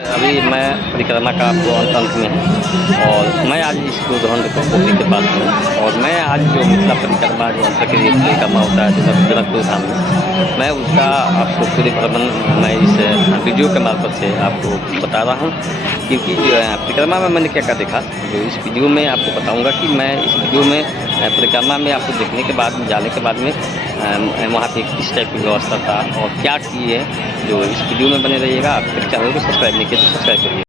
अभी मैं परिक्रमा का आपको अंत में हूँ और मैं आज इस गोधन कोटी के पास हूँ और मैं आज जो मिथिला परिक्रमा जो अंतर के लिए परिक्रमा होता है जो जनकपुर धाम में, मैं उसका आपको पूरे प्रबंध मैं इस वीडियो के मार्फत से आपको बता रहा हूँ। क्योंकि जो है परिक्रमा में मैंने क्या क्या देखा, जो इस वीडियो में आपको बताऊँगा कि मैं इस वीडियो में परिक्रमा में आपको देखने के बाद जाने के बाद में वहाँ पे किस टाइप की व्यवस्था था और क्या की है, जो इस वीडियो में बने रहिएगा। आप फिर चैनल को सब्सक्राइब नहीं किया तो सब्सक्राइब करिए।